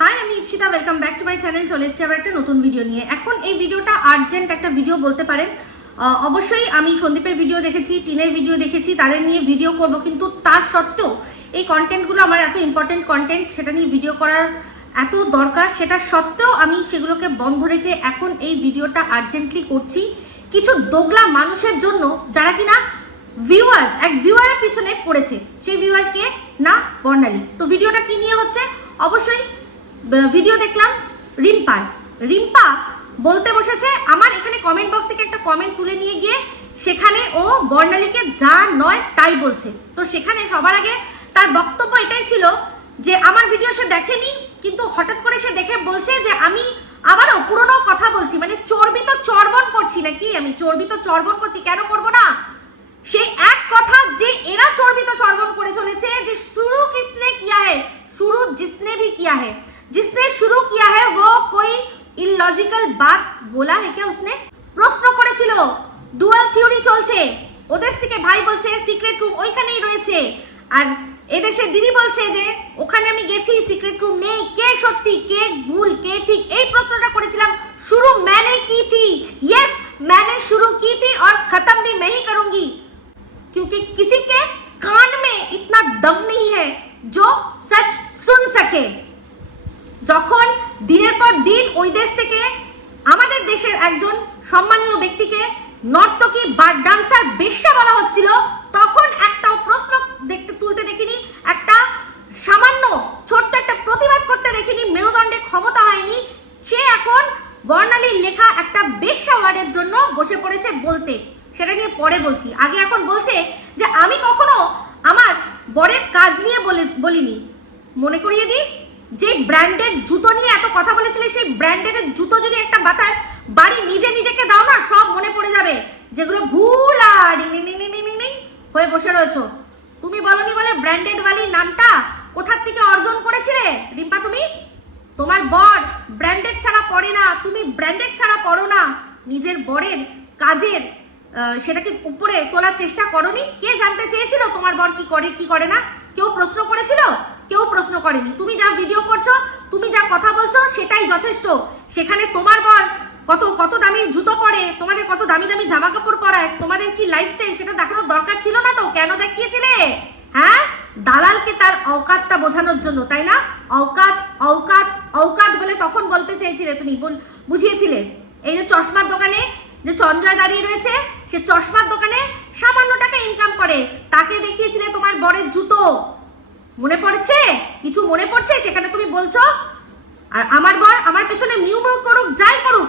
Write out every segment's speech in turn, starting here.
High আমি Ipsita welcome back to my channel চলে এসেছি আবার একটা নতুন ভিডিও নিয়ে। এখন এই ভিডিওটা আর্জেন্ট একটা ভিডিও বলতে পারেন। অবশ্যই আমি সন্দীপের ভিডিও দেখেছি, টিনের ভিডিও দেখেছি, তাদের নিয়ে ভিডিও করব, কিন্তু তার সত্ত্বেও এই কন্টেন্টগুলো আমার এত ইম্পর্টেন্ট কন্টেন্ট সেটা নিয়ে ভিডিও করার এত দরকার। সেটা সত্ত্বেও আমি সেগুলোকে বন্ধ রেখে এখন এই ভিডিওটা আর্জেন্টলি করছি। কিছু দোগলা মানুষের জন্য, যারা কিনা ভিউয়ার্স এক ভিউয়ারের পিছনে পড়েছে। সেই ভিউয়ার কে না বর্ণালী। তো ভিডিওটা কি নিয়ে হচ্ছে? অবশ্যই ভিডিও দেখলাম রিম্পার রিম্পা বলতে বসেছে, আমার এখানে কমেন্ট বক্স থেকে একটা কমেন্ট তুলে নিয়ে গিয়ে সেখানে ও বর্ণালীকে যা নয় তাই বলছে। তো সেখানে সবার আগে তার বক্তব্য এটাই ছিল যে, আমার ভিডিও সে দেখেনি, কিন্তু হঠাৎ করে সে দেখে বলছে যে, আমি আবারও পুরনো কথা বলছি মানে চর্বি তো চর্বণ করছি নাকি? আমি চর্বি তো চর্বণ করছি, কেন করব না? সেই এক কথা যে, এরা চর্বি তো চর্বণ করে চলেছে যে শুরু কৃষ্ণে কিয়া হে? শুরু জিসনে ভি কিয়া হে? जिसने शुरू किया है वो कोई इलॉजिकल बात बोला है क्या उसने প্রশ্ন করেছিল ডুয়াল থিওরি চলছে ওদের থেকে ভাই বলছে সিক্রেট রুম ওইখানেই রয়েছে আর এদেশে দিদি বলছে যে ওখানে আমি গেছি সিক্রেট রুম নেই কে সত্যি কে ভুল কে ঠিক এই প্রশ্নটা করেছিলাম শুরু मैंने की थी यस मैंने शुरू की थी और खत्म भी मैं ही करूंगी क्योंकि किसी के कान में इतना दम नहीं है जो सच सुन सके যখন দিনের পর দিন ওই দেশ থেকে আমাদের দেশের একজন সম্মানীয় ব্যক্তিকে নর্তকী বা ডান্সার বেশ্যা বলা হচ্ছিল, তখন একটাও প্রশ্ন দেখতে, তুলতে দেখিনি। একটা সামান্য ছোট্ট একটা প্রতিবাদ করতে দেখিনি। মেরুদণ্ডে ক্ষমতা হয়নি। সে এখন বর্ণালীর লেখা একটা বেশ্যা ওয়ার্ডের জন্য বসে পড়েছে বলতে। সেটা নিয়ে পরে বলছি। আগে এখন বলছে যে, আমি কখনো আমার বরের কাজ নিয়ে বলে, বলিনি। মনে করিয়ে দিই? যে ব্র্যান্ডেড জুতো নিয়ে এত কথা বলেছিলে, সেই ব্র্যান্ডেড জুতো যদি একটা বাতায় বাড়ি নিজে নিজেকে দাও না, সব মনে পড়ে যাবে। যেগুলো ভুল আর হয়ে বসে রয়েছো। তুমি বলনি বলে ব্র্যান্ডেড বালি নামটা কোথার থেকে অর্জন করেছিলে? রিম্পা, তুমি? তোমার বর ব্র্যান্ডেড ছাড়া পড়ে না। তুমি ব্র্যান্ডেড ছাড়া পড়ো না। নিজের বরের কাজের সেটাকে উপরে তোলার চেষ্টা করনি? কে জানতে চেয়েছিল তোমার বর কি করে কি করে না? কেউ প্রশ্ন করেছিল? কেউ প্রশ্ন করেনি। তুমি যা ভিডিও করছ, তুমি যা কথা বলছো, সেটাই যথেষ্ট। সেখানে তোমার বর কত কত দামি জুতো পরে, তোমাদের কত দামি দামি জামা কাপড় পরায়, তোমাদের কি লাইফস্টাইল সেটা দেখানোর দরকার ছিল না তো? কেন দেখিয়েছিলে? হ্যাঁ? দালালকে তার অকাতটা বোঝানোর জন্য, তাই না? অকাত অকাত অকাত বলে তখন বলতে চেয়েছিলে তুমি বুঝিয়েছিলে। এই যে চশমার দোকানে যে চঞ্জয় দাঁড়িয়ে রয়েছে, সে চশমার দোকানে সামান্য টাকা ইনকাম করে। তাকে দেখিয়েছিলে তোমার বরের জুতো। মনে পড়ছে? কিছু মনে পড়ছে? সেখানে তুমি বলছো? আর আমার বর আমার পেছনে মিউ মিউ করুক, যাই করুক,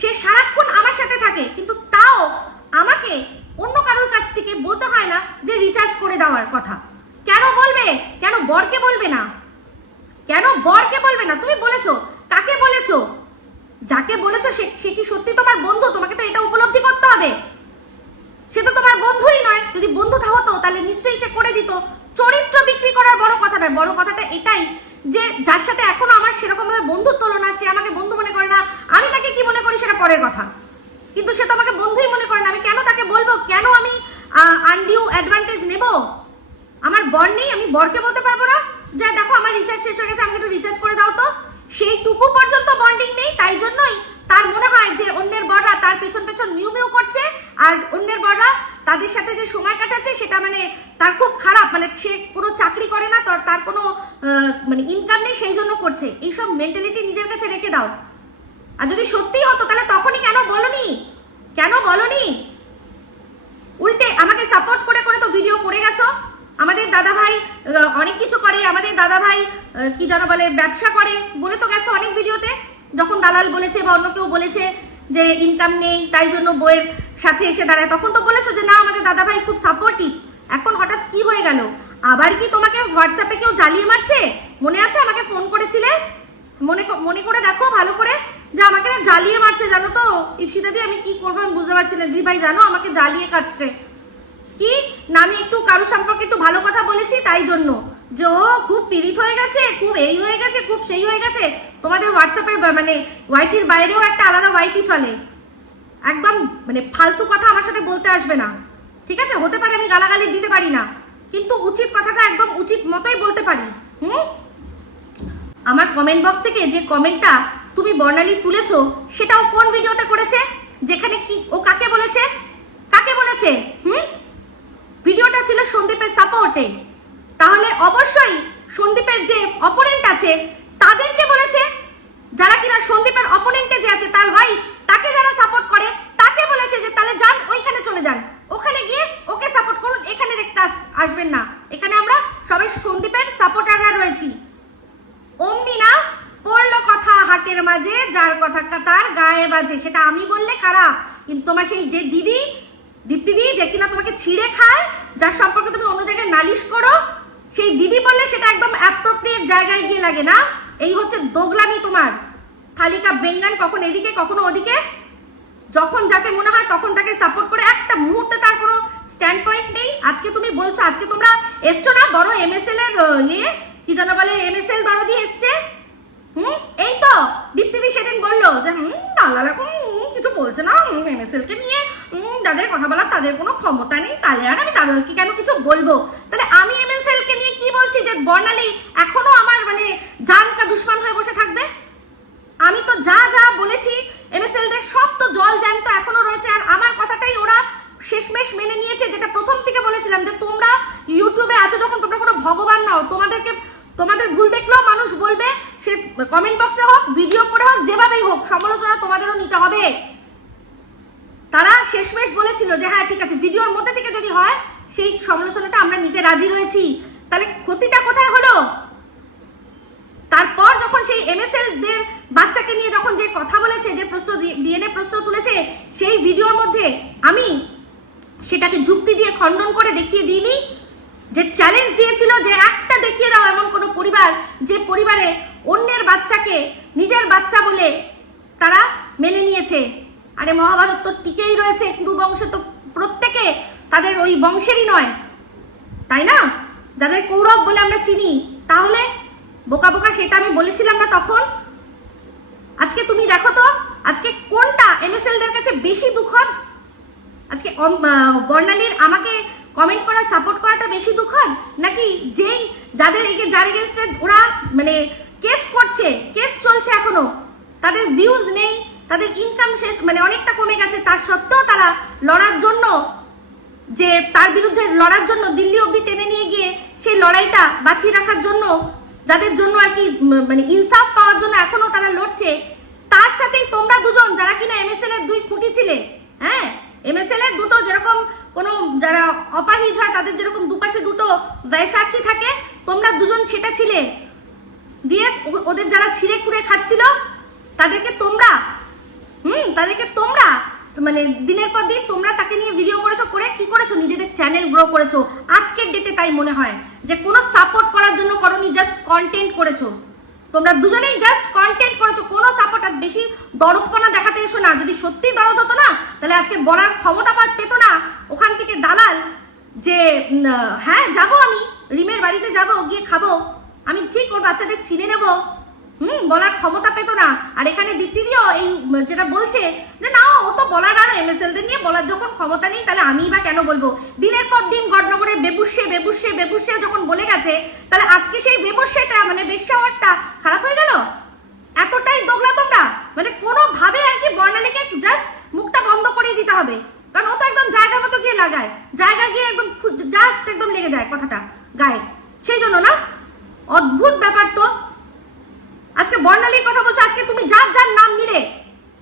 সে সারাক্ষণ আমার সাথে থাকে। কিন্তু তাও আমাকে অন্য কারোর কাছ থেকে বলতে হয় না যে রিচার্জ করে দেওয়ার কথা। কেন বলবে? কেন বরকে বলবে না? কেন বরকে বলবে না? তুমি বলেছ। কাকে বলেছ? যাকে বলেছ সে সে কি সত্যি তোমার বন্ধু তোমাকে তো এটা উপলব্ধি করতে হবে সে তো তোমার বন্ধুই নয় যদি বন্ধু হতো তাহলে নিশ্চয়ই সে করে দিত চরিত্র বিক্রি করার বড় কথাটা এটাই যে যার সাথে এখনও আমার সেরকম ভাবে বন্ধুত্ব হলো না, সে আমাকে বন্ধু মনে করে না, আমি তাকে কি মনে করি সেটা পরের কথা। কিন্তু সে তো আমাকে বন্ধুই মনে করে না, আমি কেন তাকে বলব? কেন আমি আনডিউ অ্যাডভান্টেজ নেব? আমার বর নেই, আমি বরকে বলতে পারব না? যা দেখো, আমার রিচার্জ শেষ হয়ে গেছে, আমাকে একটু রিচার্জ করে দাও তো। সেইটুকু পর্যন্ত বন্ডিং নেই, তাই জন্যই তার মনে হয় যে অন্যের বররা তার পেছন পেছন মিউ মিউ করছে, আর অন্যের বররা তাদের সাথে যে সময় কাটাচ্ছে, সেটা মানে তার খুব খারাপ। মানে সে কোনো চাকরি করে না, তার কোনো মানে ইনকাম নেই, সেই জন্য করছে। এইসব মেন্টালিটি নিজের কাছে রেখে দাও। আর যদি সত্যিই হতো, তাহলে তখনই কেন বলনি? কেন বলনি? উল্টে আমাকে সাপোর্ট করে করে তো ভিডিও করে গেছো। আমাদের দাদা ভাই অনেক কিছু করে। আমাদের দাদা ভাই কি যেন বলে, ব্যবসা করে। বলে তো গেছো অনেক ভিডিওতে যখন দালাল বলেছে বা অন্য কেউ বলেছে যে ইনকাম নেই, তাই জন্য বইয়ের সাথে এসে দাঁড়ায়। তখন তো বলেছ যে, না, আমাদের দাদা ভাই খুব সাপোর্টিভ এখন হঠাৎ কি হয়ে গেল? আবার কি তোমাকে হোয়াটসঅ্যাপে কেউ জ্বালিয়ে মারছে? মনে আছে আমাকে ফোন করেছিলে? মনে মনে করে দেখো, ভালো করে। যে আমাকে না জ্বালিয়ে মারছে, জানো তো? ইপসিতা দি, আমি কি করব আমি বুঝতে পারছি না। দিদি ভাই, জানো, আমাকে জ্বালিয়ে কাটছে। কি? না, আমি একটু কারও সম্পর্কে একটু ভালো কথা বলেছি তাই জন্য। যে, ও খুব পীড়িত হয়ে গেছে, খুব এই হয়ে গেছে, খুব সেই হয়ে গেছে। তোমাদের হোয়াটসঅ্যাপের মানে ওয়াইটির বাইরেও একটা আলাদা ওয়াইটি চলে। একদম মানে ফালতু কথা আমার সাথে বলতে আসবে না। ঠিক আছে? হতে পারে আমি গালাগালি দিতে পারি না, কিন্তু উচিত কথাটা একদম উচিত মতোই বলতে পারি। হুম? আমার কমেন্ট বক্স থেকে যে কমেন্টটা তুমি বর্ণালী তুলেছো, সেটাও কোন ভিডিওতে করেছে? যেখানে কি, ও কাকে বলেছে? কাকে বলেছে? হুম? ভিডিওটা ছিল সন্দীপের সাপোর্টে তাহলে অবশ্যই সন্দীপের যে অপোনেন্ট আছে, তাদেরকে বলেছে? যারা কিনা সন্দীপের অপোনেন্টে যে আছে, তার ওয়াইফ তাকে যারা সাপোর্ট করে, তাকে বলেছে যে, তাহলে যান, ওইখানে চলে যান। ওখানে গিয়ে ওকে সাপোর্ট করুন, এখানে দেখতে আস- আসবেন না। এখানে আমরা সবাই সন্দীপের সাপোর্টাররা রয়েছি। অমনি না, পড়ল কথা হাটের মাঝে, যার কথা তার গায়ে বাজে। সেটা আমি বললে খারাপ কিন্তু তোমার সেই যে দিদি দীপ্তিদি যে কিনা তোমাকে ছিঁড়ে খায়, যার সম্পর্কে তুমি অন্য জায়গায় নালিশ করো, সেই দিদি বললে সেটা একদম অ্যাপ্রোপ্রিয়েট জায়গায় গিয়ে লাগে না। এই হচ্ছে দোগলামি তোমার। থালিকা বেঙ্গান কখন এদিকে, কখনো ওদিকে? যখন যাকে মনে হয় তখন তাকে সাপোর্ট করে একটা মুহূর্তে তার কোনো স্ট্যান্ড পয়েন্ট নেই। আজকে তুমি বলছো, আজকে তোমরা এসছো না? বড় এমএসএল এর ইয়ে কি যেন বলে এমএসএল দরদি এসছে। হুম? এই তো, দীপ্তিদি সেদিন বলল যে, হুম দালাল এখন কিছু বলছে না এমএসএল কে নিয়ে যাদের কথা বলার তাদের কোনো ক্ষমতা নেই। তাহলে আর আমি দালালকে কেন কিছু বলব? তাহলে আমি এমএসএল কে নিয়ে কি বলছি যে, বর্ণালী এখনও আমার মানে জান কা দুশ্মন হয়ে বসে থাকবে? আমি তো যা যা বলেছি এমএসএলদের সব তো জল জ্যান্ত এখনও রয়েছে, আর আমার কথাটাই ওরা শেষমেশ মেনে নিয়েছে, যেটা প্রথম থেকে বলেছিলাম যে তোমরা ইউটিউবে আছো যখন তোমরা কোনো ভগবান নাও, তোমাদেরকে, তোমাদের ভুল দেখলেও মানুষ বলবে, সে কমেন্ট বক্সে হোক ভিডিও করে হোক, যেভাবেই হোক, সমালোচনা তোমাদেরও নিতে হবে। তারা শেষমেশ বলেছিল যে হ্যাঁ ঠিক আছে ভিডিওর মধ্যে থেকে যদি হয়, সেই সমালোচনাটা আমরা নিতে রাজি রয়েছি। তাহলে ক্ষতিটা কোথায় হলো? তারপর যখন সেই এমএসএল দের বাচ্চাকে নিয়ে যখন যে কথা বলেছে, যে প্রশ্ন ডিএনএ প্রশ্ন তুলেছে, সেই ভিডিওর মধ্যে আমি সেটাকে যুক্তি দিয়ে খণ্ডন করে দেখিয়ে দিইনি। যে চ্যালেঞ্জ দিয়েছিল যে একটা দেখিয়ে দাও এমন কোনো পরিবার, যে পরিবারে অন্যের বাচ্চাকে নিজের বাচ্চা বলে তারা মেনে নিয়েছে। আরে মহাভারত তো টিকেই রয়েছে কুরু বংশে তো প্রত্যেকে তাদের ওই বংশেরই নয়। তাই না? যাদের কৌরব বলে আমরা চিনি, তাহলে বোকা বোকা সেটা আমি বলেছিলাম না তখন। আজকে তুমি দেখো তো, আজকে কোনটা এমএসএল দের কাছে বেশি দুঃখদ? আজকে বর্ণালীর আমাকে কমেন্ট করা সাপোর্ট করাটা বেশি দুঃখদ? নাকি যেই যাদের এগে, যার এগেনস্টে ওরা মানে কেস করছে কেস চলছে এখনও, তাদের ভিউজ নেই, তাদের ইনকাম শেষ মানে অনেকটা কমে গেছে, তার সত্ত্বেও তারা লড়ার জন্য, যে তার বিরুদ্ধে লড়ার জন্য দিল্লি অবধি টেনে নিয়ে গিয়ে সেই লড়াইটা বাঁচিয়ে রাখার জন্য যাদের জন্য আর কি মানে ইনসাফ পাওয়ার জন্য এখনও তারা লড়ছে, তার সাথেই তোমরা দুজন, যারা কিনা এম এমএসএল এর দুই খুঁটি ছিলে হ্যাঁ? এম এমএসএল এর দুটো যেরকম কোনো যারা অপাহিজ হয়, তাদের যেরকম দুপাশে দুটো বৈশাখী থাকে, তোমরা দুজন সেটা ছিলে। দিয়ে ওদের যারা ছিঁড়ে খুঁড়ে খাচ্ছিল, তাদেরকে তোমরা, হুম, তাদেরকে তোমরা মানে দিনের পর দিন তোমরা তাকে নিয়ে ভিডিও করেছ, করে কি করেছ? নিজেদের চ্যানেল গ্রো করেছ। আজকের ডেটে তাই মনে হয় যে কোনো সাপোর্ট করার জন্য করনি জাস্ট কন্টেন্ট করেছ। তোমরা দুজনেই জাস্ট কন্টেন্ট করেছ। কোনো সাপোর্ট আর বেশি দরদপনা দেখাতে এসো না। যদি সত্যি দরদ হতো না, তাহলে আজকে বলার ক্ষমতা পাত পেতো না। ওখান থেকে দালাল যে হ্যাঁ যাব আমি। রিমের বাড়িতে যাব, গিয়ে খাব। আমি ঠিক ওর বাচ্চাদের চিনে নেব। হুম, বলার ক্ষমতা পেতো না। আর এখানে দীপ্তিদিও এই, যেটা বলছে যে, না, ও তো বলার আর এমএসএল দের নিয়ে বলার যখন ক্ষমতা নেই, তাহলে আমি বা কেন বলব? দিনের পর দিন গডনগরের বেবুসে বেবুসে বেবুসে যখন বলে গেছে, তাহলে আজকে সেই বেবুসেটা মানে বেশ্যাওয়ারটা খারাপ হয়ে গেল? এতটাই দোগলা তোমরা? মানে কোনোভাবে আর কি বর্ণালীকে জাস্ট মুখটা বন্ধ করিয়ে দিতে হবে। কারণ ও তো একদম জায়গা মতো গিয়ে লাগায়। জায়গা গিয়ে একদম জাস্ট একদম লেগে যায় কথাটা, গায়ে। সেই জন্য না, অদ্ভুত ব্যাপার তো। আজকে বর্ণালীর কথা বলছো, আজকে তুমি যার যার নাম নিলে।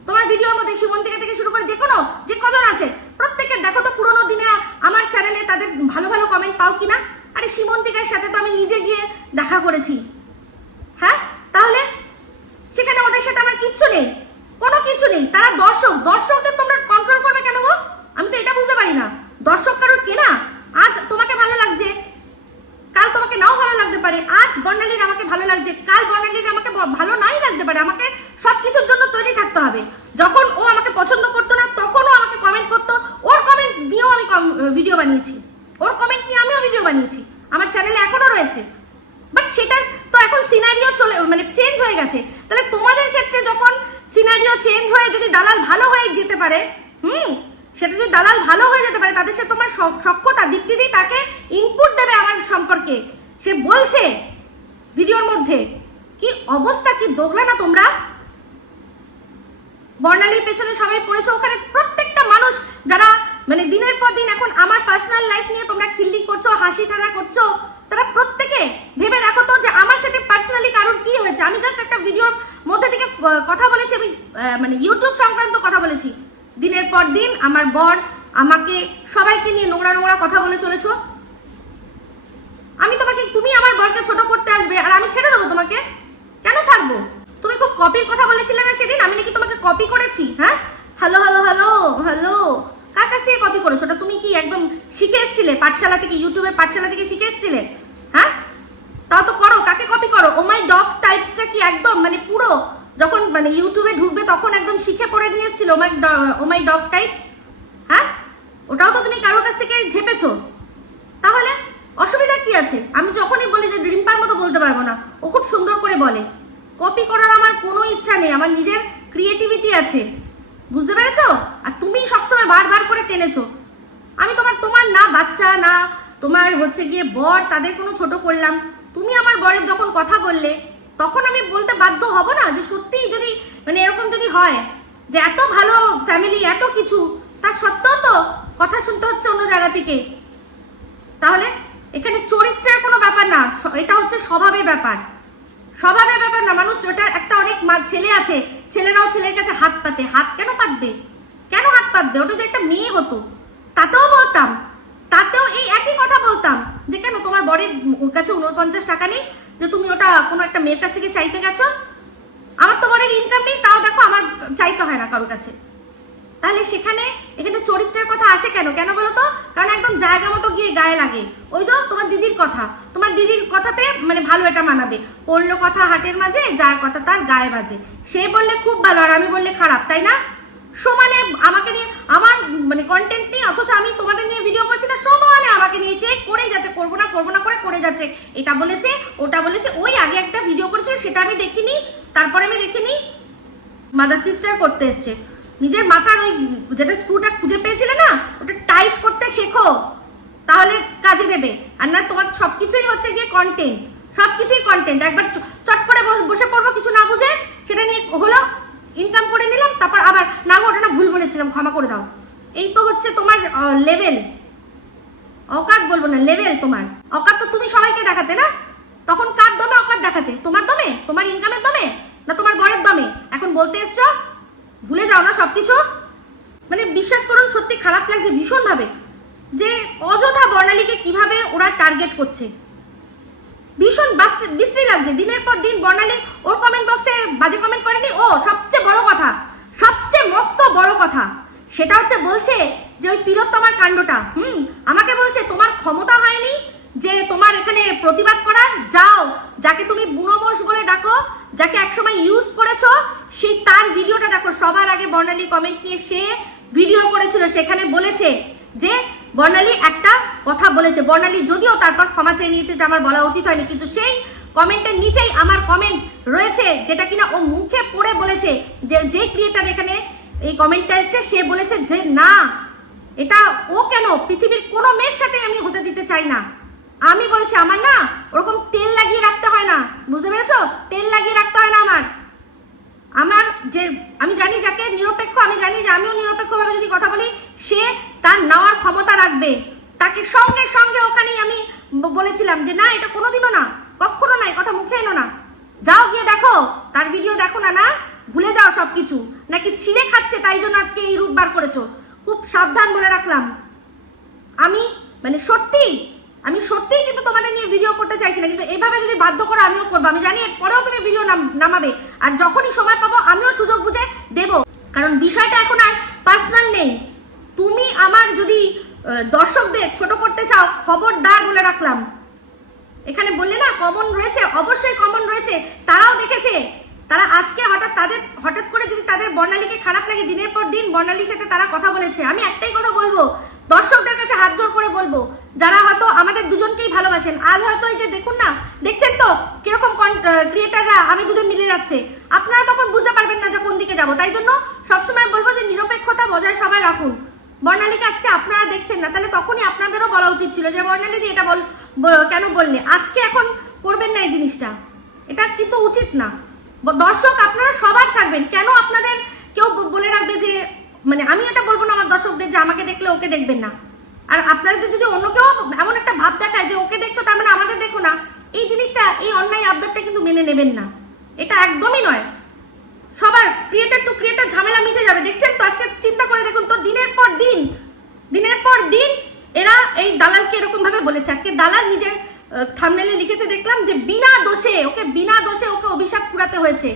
তোমার ভিডিওর মধ্যে শিবন্তিকা থেকে শুরু করে যে কোনো যে কজন আছে, প্রত্যেকের দেখো তো পুরোনো দিনে আমার চ্যানেলে তাদের ভালো ভালো কমেন্ট পাও কিনা? আরে শিবন্তিকার সাথে তো আমি নিজে গিয়ে দেখা করেছি। হ্যাঁ? তাহলে সেখানে ওদের সাথে আমার কিচ্ছু নেই। কোনো কিছু নেই। তারা দর্শক। দর্শকদের তোমরা কন্ট্রোল করবে কেন গো? আমি তো এটা বুঝতে পারি না। দর্শক কারোর কেনা আজ তোমাকে ভালো লাগছে। কাল তোমাকে নাও ভালো লাগতে পারে। আজ বর্ণালীর আমাকে ভালো লাগছে। কাল বর্ণালীর আমাকে ভালো নাই লাগতে পারে। আমাকে সব কিছুর জন্য তৈরি থাকতে হবে। যখন ও আমাকে পছন্দ করতো না, তখনও আমাকে কমেন্ট করতো। ওর কমেন্ট দিয়েও আমি ভিডিও বানিয়েছি। ওর কমেন্ট নিয়ে আমিও ভিডিও বানিয়েছি। আমার চ্যানেলে এখনও রয়েছে। বাট সেটা তো এখন সিনারিও চলে মানে চেঞ্জ হয়ে গেছে। তাহলে তোমাদের ক্ষেত্রে যখন সিনারিও চেঞ্জ হয়ে যদি দালাল ভালো হয়ে যেতে পারে, হুম, সেটা যদি দালাল ভালো হয়ে যেতে পারে, তাদের সাথে তোমার সক্ষতা দীপ্তিদি তাকে ইনপুট দেবে আমার সম্পর্কে। সে বলছে ভিডিওর মধ্যে। কি অবস্থা, কি দোগলা না তোমরা? বর্ণালীর পেছনে সবাই পড়েছে, ওখানে প্রত্যেকটা মানুষ যারা মানে দিনের পর দিন এখন আমার পার্সোনাল লাইফ নিয়ে তোমরা খিল্লি করছ হাসি ঠাড়া করছ, তারা প্রত্যেকে ভেবে দেখো তো যে আমার সাথে পার্সোনালি কারোর কি হয়েছে। আমি জাস্ট একটা ভিডিওর মধ্যে থেকে কথা বলেছি, আমি মানে ইউটিউব সংক্রান্ত কথা বলেছি। দিনের পর দিন আমার বর আমাকে, সবাইকে নিয়ে নোংরা নোংরা কথা বলে চলেছো। আমি তোমাকে, তুমি আমার বরকে ছোট করতে আসবে, আর আমি ছেড়ে দেবো তোমাকে? কেন ছাড়বো? তুমি খুব কপির কথা বলেছিলে না সেদিন? আমি নাকি তোমাকে কপি করেছি হ্যাঁ? হ্যালো হ্যালো হ্যালো হ্যালো কার কাছ থেকে কপি করেছ? ওটা তুমি কি একদম শিখে এসছিলে? পাঠশালা থেকে ইউটিউবের পাঠশালা থেকে শিখে এসছিলে? হ্যাঁ? তাও তো করো, কাকে কপি করো? ও মাই ডগ টাইপসটা কি একদম মানে পুরো যখন মানে ইউটিউবে ঢুকবে তখন একদম শিখে পড়ে নিয়ে এসেছিল ও মাই ও মাই ডগ টাইপস হ্যাঁ? ওটাও তো তুমি কারোর কাছ থেকে ঝেপেছো। তাহলে কি আছে? আমি যখনই বলি যে রিম্পার মতো বলতে পারব না, ও খুব সুন্দর করে বলে। কপি করার আমার কোনো ইচ্ছা নেই, আমার নিজের ক্রিয়েটিভিটি আছে। বুঝতে পেরেছ? আর তুমি সবসময় বারবার করে টেনেছো। আমি তোমার তোমার না বাচ্চা, না তোমার হচ্ছে গিয়ে বর, তাদের কোনো ছোট করলাম। তুমি আমার বরের যখন কথা বললে, তখন আমি বলতে বাধ্য হব না যে সত্যিই যদি মানে এরকম যদি হয়, যে এত ভালো ফ্যামিলি এত কিছু তার সত্ত্বেও তো কথা শুনতে হচ্ছে অন্য জায়গা থেকে। তাহলে এখানে চরিত্রের কোনো ব্যাপার না এটা হচ্ছে স্বভাবের ব্যাপার। স্বভাবের ব্যাপার না, মানুষ ওটা একটা অনেক মা- ছেলে আছে, ছেলেরাও ছেলের কাছে হাত পাতে। হাত কেন পাতবে? কেন হাত পাতবে? ওটা তো একটা মেয়ে হতো। তাতেও বলতাম, তাতেও এই একই কথা বলতাম, যে কেন তোমার বরের ওর কাছে উনপঞ্চাশ টাকা নেই, যে তুমি ওটা কোনো একটা মেয়ের কাছ থেকে চাইতে গেছো? আমার তো বরের ইনকাম নেই, তাও দেখো আমার চাইতে হয় না কারোর কাছে। তাহলে সেখানে, এখানে চরিত্রের কথা আসে কেন? কেন বলো তো কারণ একদম জায়গা মতো গিয়ে গায়ে লাগে। ওই যে তোমার দিদির কথা। তোমার দিদির কথাতে মানে ভালো এটা মানাবে। পড়ল কথা হাটের মাঝে, যার কথা তার গায়ে বাজে। সে বললে খুব ভালো, আর আমি বললে খারাপ, তাই না? সমানে আমাকে নিয়ে, আমার মানে কন্টেন্ট নিয়ে, অথচ আমি তোমাদের নিয়ে ভিডিও করছি না, সমানে আমাকে নিয়ে সে করেই যাচ্ছে, করব না করব না, করে করে যাচ্ছে। এটা বলেছে, ওটা বলেছে, ওই আগে একটা ভিডিও করেছিল, সেটা আমি দেখিনি, তারপরে আমি দেখিনি। মাদার সিস্টার করতে এসছে। নিজের মাথার ওই যেটা স্ক্রুটা খুঁজে পেয়েছিলে না, ওটা টাইট করতে শেখো। তাহলে কাজে দেবে। আর না তোমার সব কিছুই হচ্ছে গিয়ে কন্টেন্ট সব কিছুই কন্টেন্ট একবার চট করে বস- বসে পড়ব, কিছু না বুঝে, সেটা নিয়ে হলো ইনকাম করে নিলাম, তারপর আবার, না গো, ওটা না ভুল বলেছিলাম, ক্ষমা করে দাও। এই তো হচ্ছে তোমার লেভেল অকাত বলব না লেভেল তোমার। অকাত তো তুমি সবাইকে দেখাতে না? তখন কার দমে অকাত দেখাতে? তোমার দমে? তোমার ইনকামের দমে? না তোমার বরের দমে? এখন বলতে এসছো? ভুলে যাও না সবকিছু? মানে বিশ্বাস করুন, সত্যি খারাপ লাগছে ভীষণভাবে যে অযথা বর্ণালীকে কীভাবে ওরা টার্গেট করছে। ভীষণ বিশ্রী লাগছে। দিনের পর দিন বর্ণালী ওর কমেন্ট বক্সে বাজে কমেন্ট করেনি? ও, সবচেয়ে বড় কথা, সবচেয়ে মস্ত বড় কথা। সেটা হচ্ছে বলছে যে ওই তিলোত্তমার কাণ্ডটা। হুম, আমাকে বলছে, তোমার ক্ষমতা হয়নি? যে তোমার এখানে প্রতিবাদ করার, যাও, যাকে তুমি বুড়ো মোষ বলে ডাকো, যাকে একসময় ইউজ করেছ সেই তার ভিডিওটা দেখো। সবার আগে বর্ণালী কমেন্ট নিয়ে সে ভিডিও করেছিল, সেখানে বলেছে যে বর্ণালী একটা কথা বলেছে। বর্ণালী যদিও তারপর ক্ষমা চেয়ে নিয়েছে যে আমার বলা উচিত হয়নি, কিন্তু সেই কমেন্টের নিচেই আমার কমেন্ট রয়েছে, যেটা কিনা ও মুখে পড়ে বলেছে। যে যে ক্রিয়েটার এখানে এই কমেন্টটা এসছে, সে বলেছে যে, না, এটা ও কেন? পৃথিবীর কোনো মেয়ের সাথে আমি হতে দিতে চাই না। আমি বলেছি, আমার না ওরকম তেল লাগিয়ে রাখতে হয় না। বুঝতে পেরেছ? তেল লাগিয়ে রাখতে হয় না আমার। আমার যে, আমি জানি যাকে নিরপেক্ষ, আমি জানি যে আমিও নিরপেক্ষভাবে যদি কথা বলি, সে তার নেওয়ার ক্ষমতা রাখবে। তাকে সঙ্গে সঙ্গে ওখানেই আমি বলেছিলাম যে, না, এটা কোনোদিনও না কখনো না কথা মুখে এনো না। যাও গিয়ে দেখো, তার ভিডিও দেখো না না? ভুলে যাও সব কিছু নাকি ছিঁড়ে খাচ্ছে, তাই জন্য আজকে এই রূপ বার করেছ। খুব সাবধান বলে রাখলাম। আমি মানে সত্যি আমি সত্যিই কিন্তু তোমাদের নিয়ে ভিডিও করতে চাইছি না, কিন্তু এভাবে যদি বাধ্য করো আমিও করব। আমি জানি পরেও তুমি ভিডিও নামাবে। আর যখনই সময় পাবো, আমিও সুযোগ বুঝে দেব। কারণ বিষয়টা এখন আর পার্সোনাল নেই। তুমি আমার যদি দর্শকদের ছোট করতে চাও, খবরদার বলে রাখলাম। এখানে বললে না কমন রয়েছে, অবশ্যই কমন রয়েছে। তারাও দেখেছে। তারা আজকে হঠাৎ তাদের, হঠাৎ করে যদি তাদের বর্ণালীকে খারাপ লাগে, দিনের পর দিন বর্ণালীর সাথে তারা কথা বলেছে। আমি একটাই কথা বলব, দর্শকদের কাছে হাত জোর করে বলব, যারা হয়তো আমাদের দুজনকেই ভালোবাসেন। আজ হয়তো এই যে দেখুন না, দেখছেন তো কীরকম ক্রিয়েটাররা আমি দুজন মিলে যাচ্ছে। আপনারা তখন বুঝতে পারবেন না যে কোন দিকে যাব। তাই জন্য সবসময় বলব যে নিরপেক্ষতা বজায় সবাই রাখুন। বর্ণালীকে আজকে আপনারা দেখছেন না, তাহলে তখনই আপনাদেরও বলা উচিত ছিল যে বর্ণালী দি এটা বল কেন বললে? আজকে এখন করবেন না এই জিনিসটা। এটা কিন্তু উচিত না। দর্শক আপনারা সবার থাকবেন। কেন আপনাদের কেউ বলে রাখবে যে মানে আমি এটা বলব না আমার দর্শকদের যে আমাকে দেখলে ওকে দেখবেন না। আর আপনাদের যদি অন্য কেউ এমন একটা ভাব দেখায় যে ওকে দেখছ, তার মানে আমাদের দেখো না। এই জিনিসটা, এই অন্যায় আবদারটা কিন্তু মেনে নেবেন না। এটা একদমই নয়। সবার ক্রিয়েটার টু ক্রিয়েটার ঝামেলা মিটে যাবে। দেখছেন তো? আজকে চিন্তা করে দেখুন তো, দিনের পর দিন, দিনের পর দিন এরা এই দালালকে এরকম ভাবে বলেছে। আজকে দালাল নিজের থামনেলে লিখেছে, দেখলাম যে বিনা দোষে, ওকে বিনা দোষে ওকে অভিশাপ কুড়াতে হয়েছে।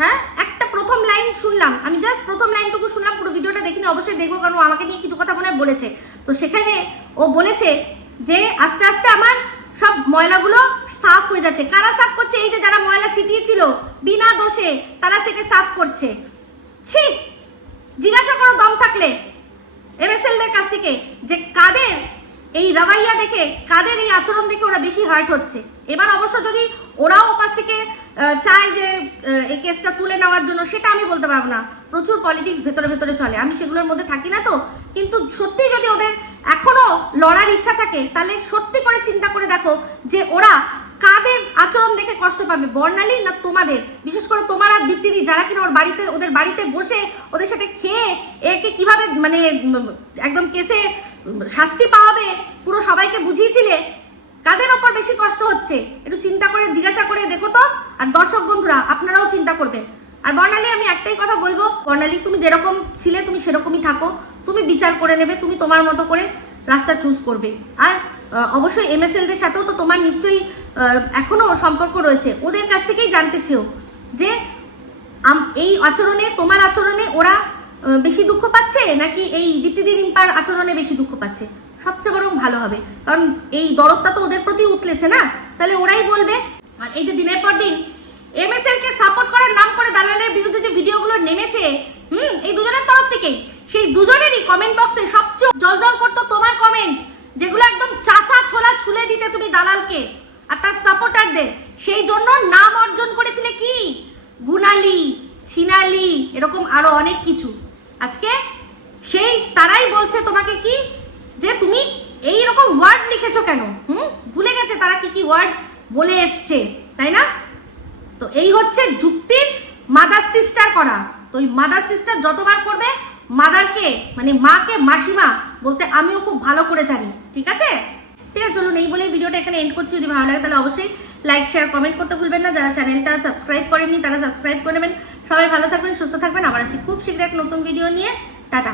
হ্যাঁ? একটা প্রথম লাইন শুনলাম। আমি জাস্ট প্রথম লাইনটুকু শুনলাম, পুরো ভিডিওটা দেখিনি, অবশ্যই দেখব, কারণ আমাকে নিয়ে কিছু কথা মনে বলেছে। তো সেখানে ও বলেছে যে আস্তে আস্তে আমার সব ময়লাগুলো সাফ হয়ে যাচ্ছে। কারা সাফ করছে? এই যে যারা ময়লা ছিটিয়েছিল, বিনা দোষে তারা চেকে সাফ করছে। ছি! জিজ্ঞাসা করো দম থাকলে এমএসএলদের কাছ থেকে যে কাদের এই রাবাইয়া দেখে, কাদের এই আচরণ দেখে ওরা বেশি হার্ট হচ্ছে। এবার অবশ্য যদি ওরাও ওপাশ থেকে চায় যে এই কেসটা তুলে নেওয়ার জন্য, সেটা আমি বলতে পারব না। প্রচুর পলিটিক্স ভেতরে ভেতরে চলে। আমি সেগুলোর মধ্যে থাকি না তো। কিন্তু সত্যি যদি ওদের এখনও লড়ার ইচ্ছা থাকে, তাহলে সত্যি করে চিন্তা করে দেখো যে ওরা কাদের আচরণ দেখে কষ্ট পাবে, বর্ণালী না তোমাদের? বিশেষ করে তোমার আর দীপ্তিদি, যারা কিনা ওর বাড়িতে, ওদের বাড়িতে বসে ওদের সাথে খেয়ে একে কীভাবে মানে একদম কেসে শাস্তি পাওয়াবে, পুরো সবাইকে বুঝিয়েছিলে? কাদের ওপর বেশি কষ্ট হচ্ছে? একটু চিন্তা করে জিজ্ঞাসা করে দেখো তো। আর দর্শক বন্ধুরা, আপনারাও চিন্তা করবেন। আর বর্ণালী, আমি একটাই কথা বলব, বর্ণালী, তুমি যেরকম ছিলে, তুমি সেরকমই থাকো। তুমি বিচার করে নেবে তুমি তোমার মতো করে রাস্তা চুজ করবে। আর অবশ্যই এমএসএলদের সাথেও তো তোমার নিশ্চয়ই আহ, এখনও সম্পর্ক রয়েছে। ওদের কাছ থেকেই জানতে চেও যে এই আচরণে তোমার আচরণে ওরা বেশি দুঃখ পাচ্ছে নাকি এই দীপ্তিদি রিম্পার আচরণে বেশি দুঃখ পাচ্ছে? সবচেয়ে বরং ভালো হবে। কারণ এই দরদটা তো ওদের প্রতি উঠলেছে না? তাহলে ওরাই বলবে। আর এই যে দিনের পর দিন এম এমএসএল কে সাপোর্ট করার নাম করে দালালের বিরুদ্ধে যে ভিডিওগুলো নেমেছে হুম এই দুজনের তরফ থেকেই। সেই দুজনেরই কমেন্ট বক্সে সবচেয়ে জলজল করতো তোমার কমেন্ট যেগুলো একদম চাচা ছোলা ছুলে দিতে তুমি দালালকে আর তার সাপোর্টারদের সেই জন্য নাম অর্জন করেছিলে কি? গুনালি ছিনালি, এরকম আরও অনেক কিছু। আজকে সেই তারাই বলছে তোমাকে কি? যে তুমি এই রকম ওয়ার্ড লিখেছো কেন? হুম? ভুলে গেছে তারা কি কি ওয়ার্ড বলে এসছে, তাই না? তো এই হচ্ছে যুক্তির মাদার সিস্টার করা। তো ওই মাদার সিস্টার যতবার করবে মাদারকে মানে মাকে, মাসিমা বলতে আমিও খুব ভালো করে জানি, ঠিক আছে? ঠিক আছে, চলুন এই বলে ভিডিওটা এখানে এন্ড করছি। যদি ভালো লাগে তাহলে অবশ্যই লাইক শেয়ার কমেন্ট করতে ভুলবেন না। যারা চ্যানেলটা সাবস্ক্রাইব করেননি তারা সাবস্ক্রাইব করে নেবেন। সবাই ভালো থাকবেন, সুস্থ থাকবেন। আবার আছি খুব শীঘ্র এক নতুন ভিডিও নিয়ে। টাটা।